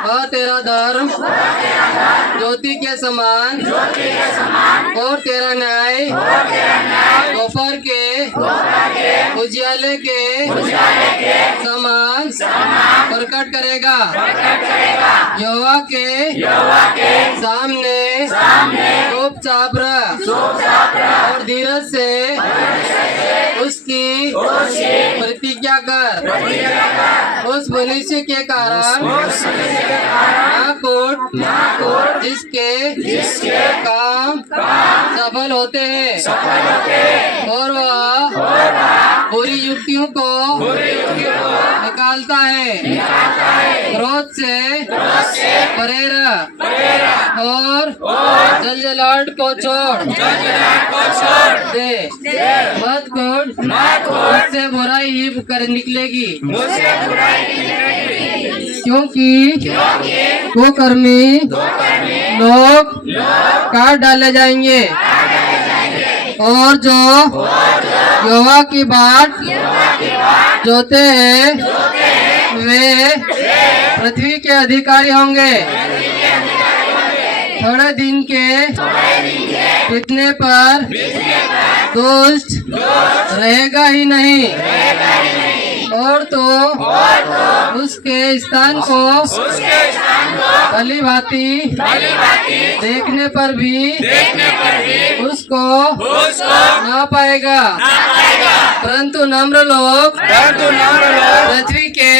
वह तेरा धर्म ज्योति के समान और तेरा न्याय दोपहर के उजियाले के समान प्रकट करेगा। यहोवा के सामने चुपचाप रह और धीरज से उसकी प्रतिज्ञा कर। उस मनुष्य के कारण नाकोट जिसके काम सफल होते हैं और वह बुरी युक्तियों को निकालता है। क्रोध से परे रह और जंजलाहट को छोड़ दे। मत खोट से बुराई ही कर निकलेगी, क्योंकि वो कर्मी लोग काट डाले जाएंगे और जो यहोवा की बाट जोते हैं वे पृथ्वी के अधिकारी होंगे। थोड़े दिन के बीतने पर दुष्ट रहेगा ही नहीं और तो उसके स्थान को भली भांति देखने पर भी उसको ना पाएगा। परंतु नम्र लोग पृथ्वी के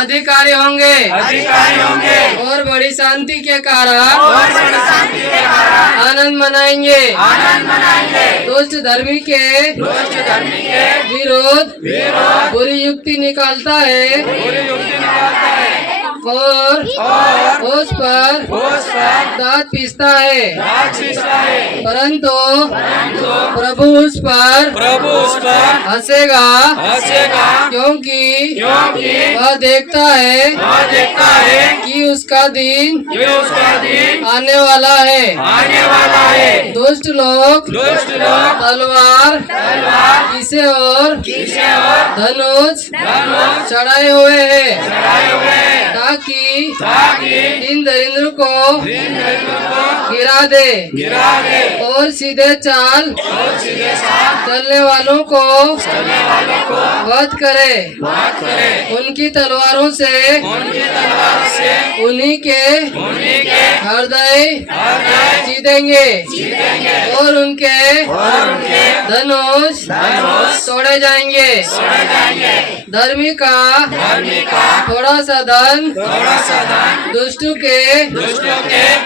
अधिकारी होंगे और बड़ी शांति के कारण आनंद मनाएंगे। दुष्ट धर्मी के विरोध बुरी युक्ति निकालता है और उस पर दांत पीसता है, परंतु प्रभु उस पर हंसेगा, क्योंकि वह देखता है कि उसका दिन आने वाला है। दुष्ट लोग तलवार किसे और धनुष चढ़ाए हुए हैं ताकि इन दरिद्रों को गिरा दे और सीधे चाल चलने वालों को वध करे। उनकी तलवारों से उन्हीं के हृदय जीतेंगे और उनके धनुष तोड़े जाएंगे। धर्मी का थोड़ा सा धन दुष्टों के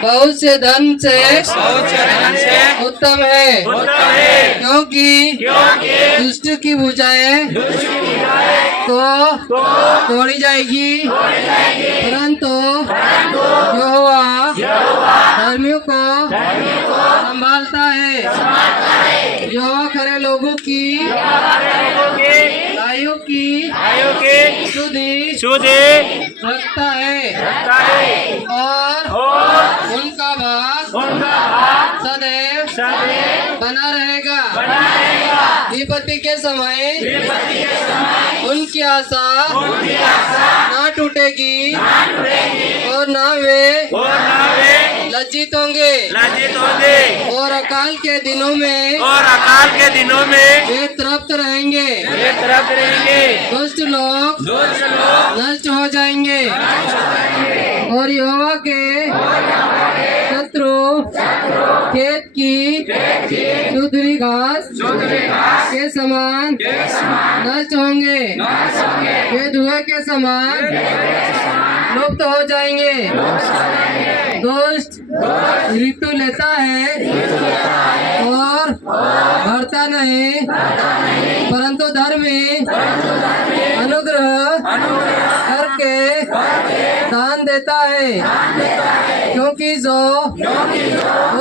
बहुत से धन से उत्तम है, क्योंकि दुष्ट की भुजाएं तो तोड़ी जाएगी, परंतु यहोवा धर्मियों को संभालता है। यहोवा खरे लोगों की आयु की सुधि रखता है और उनका भाग सदैव बना रहेगा। विपत्ति के समय उनकी आशा ना टूटेगी और ना वे लज्जित होंगे और अकाल के दिनों में वे तृप्त रहेंगे। दुष्ट लोग नष्ट हो जाएंगे और यहोवा के शत्रु खेत की सुधरी घास के समान नष्ट होंगे, वे धुएं के समान लुप्त हो जाएंगे। दुष्ट ऋतु लेता है और भरता नहीं, परंतु धर्मी अनुग्रह करके दान देता है, क्योंकि जो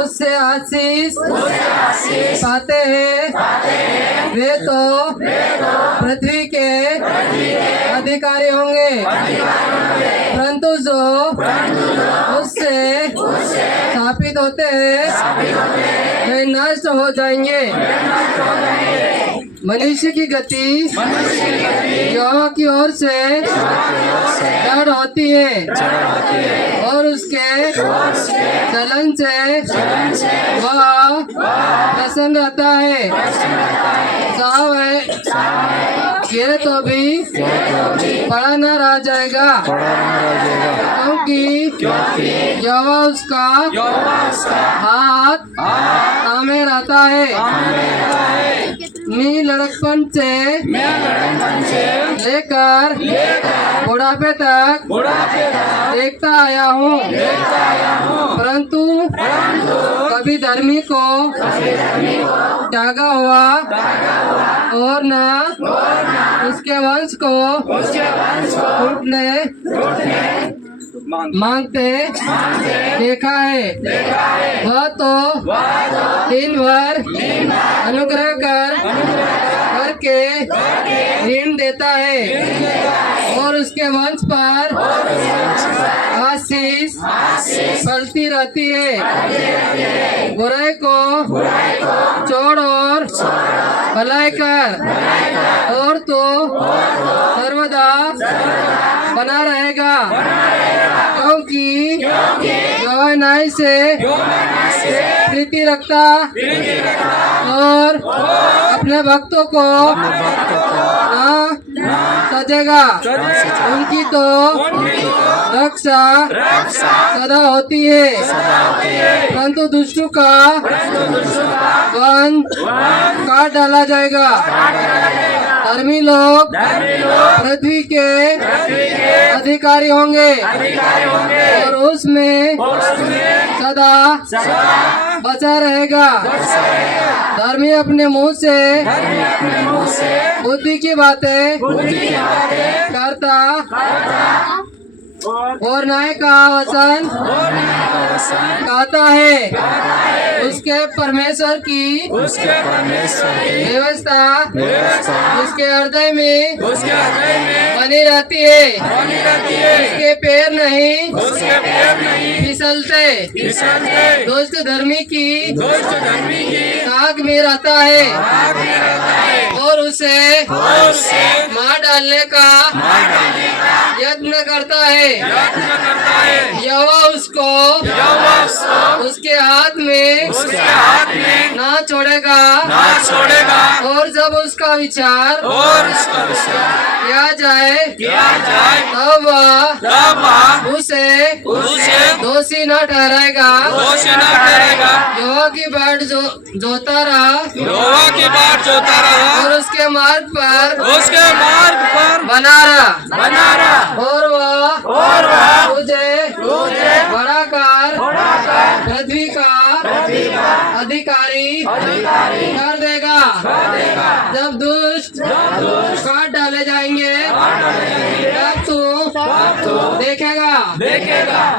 उससे आशीष पाते हैं वे तो पृथ्वी के अधिकारी होंगे, परंतु जो उससे स्थापित होते हैं वे नष्ट हो जाएंगे। मनुष्य की गति यहोवा की ओर से जड़ होती है और उसके चलन से वह प्रसन्न रहता है। साहब है ये तो भी पड़ा न रह जाएगा, क्योंकि यहोवा उसका हाथ थामे रहता है। मैं लड़कपन से लेकर बुढ़ापे तक देखता आया हूँ, परंतु कभी धर्मी को त्यागा हुआ और न उसके वंश को उठने मांगते देखा है। वह तो दिन भर अनुग्रह करके ऋण देता है और उसके वंश पर आशीष फलती रहती है। बुराई को छोड़ और भलाई कर और तो सर्वदा बना रहेगा, क्योंकि यहोवा न्याय से प्रीति रखता और अपने भक्तों को सजेगा। उनकी तो रक्षा सदा होती है, परंतु दुष्टों का वंश काट डाला जाएगा। धर्मी लोग पृथ्वी के अधिकारी होंगे और उसमें सदा बचा रहेगा। धर्मी अपने मुंह से बुद्धि की बातें करता और न्याय का वचन गाता है। उसके परमेश्वर की व्यवस्था उसके हृदय में बनी रहती है। उसके पैर नहीं फिसलते। दुष्ट धर्मी की आग में रहता है और उसे मार डालने का यत्न करता है। यहोवा उसको उसके हाथ में ना छोड़ेगा और जब उसका विचार किया जाए तब वह उसे दोषी न ठहराएगा। यहोवा की बाट जोता रहा और उसके मार्ग पर बना रहा और वह तुझे बड़ा कर पृथ्वी का अधिकारी कर देगा। जब दुष्ट काट डाले जाएंगे तब तू देखेगा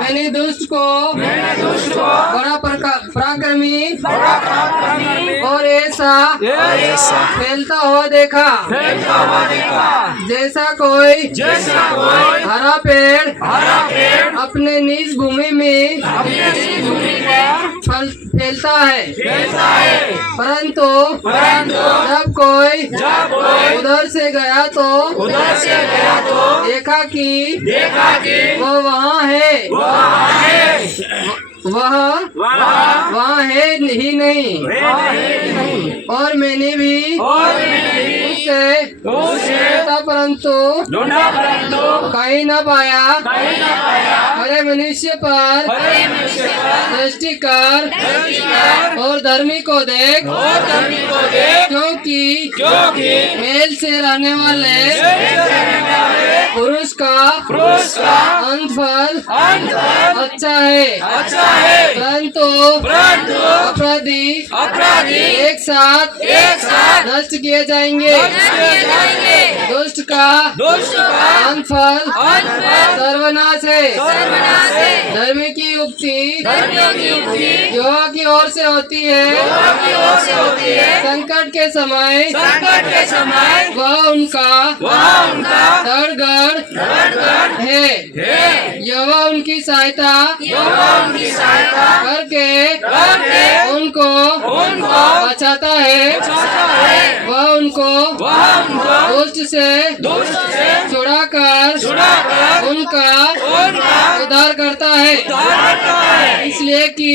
मैंने दुष्ट को बड़ा पराक्रमी और ऐसा फैलता हुआ देखा जैसा कोई हरा पेड़ अपने निज भूमि में फल फैलता है। परंतु जब कोई उधर से गया तो देखा कि वो वहाँ है, वहाँ है ही नहीं। और मैंने भी उससे परंतु कहीं न पाया। अरे मनुष्य पर दृष्टि कर और धर्मी को देख, क्योंकि मेल से रहने वाले पुरुष का अंतफल अच्छा है। परंतु अपराधी एक साथ नष्ट किए जाएंगे। दुष्ट का अंतफल सर्वनाश है। धर्म की युक्ति यहोवा की ओर से होती है। संकट के समय वह उनका धड़गड़ है। यहोवा उनकी सहायता करके उनको बचाता है। वह उनको दुष्ट से छुड़ाकर उनका उद्धार करता है। इसलिए कि